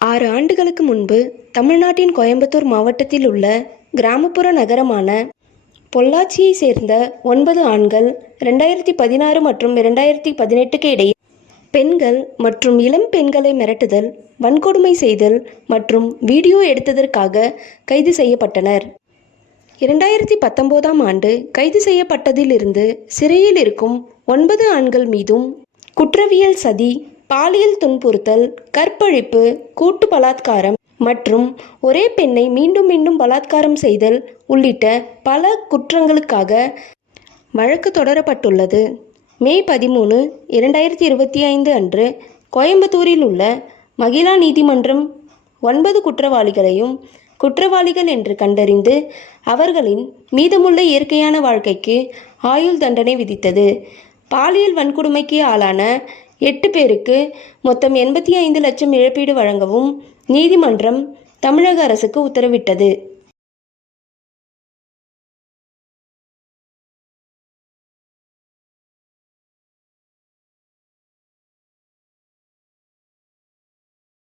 6 ஆண்டுகளுக்கு முன்பு தமிழ்நாட்டின் கோயம்புத்தூர் மாவட்டத்தில் உள்ள கிராமப்புற நகரமான பொள்ளாச்சியை சேர்ந்த 9 ஆண்கள் 2016 மற்றும் 2018க்கு இடையே பெண்கள் மற்றும் இளம் பெண்களை மிரட்டுதல், வன்கொடுமை செய்தல் மற்றும் வீடியோ எடுத்ததற்காக கைது செய்யப்பட்டனர். 2019ஆம் ஆண்டு கைது செய்யப்பட்டதிலிருந்து சிறையில் இருக்கும் 9 ஆண்கள் மீதும் குற்றவியல் சதி, பாலியல் துன்புறுத்தல், கற்பழிப்பு, கூட்டு பலாத்காரம் மற்றும் ஒரே பெண்ணை மீண்டும் மீண்டும் பலாத்காரம் செய்தல் உள்ளிட்ட பல குற்றங்களுக்காக வழக்கு தொடரப்பட்டுள்ளது. மே 13, 2025 அன்று கோயம்புத்தூரில் உள்ள மகிளா நீதிமன்றம் 9 குற்றவாளிகளையும் குற்றவாளிகள் என்று கண்டறிந்து அவர்களின் மீதமுள்ள இயற்கையான வாழ்க்கைக்கு ஆயுள் தண்டனை விதித்தது. பாலியல் வன்கொடுமைக்கு ஆளான 8 பேருக்கு மொத்தம் 85 லட்சம் இழப்பீடு வழங்கவும் நீதிமன்றம் தமிழக அரசுக்கு உத்தரவிட்டது.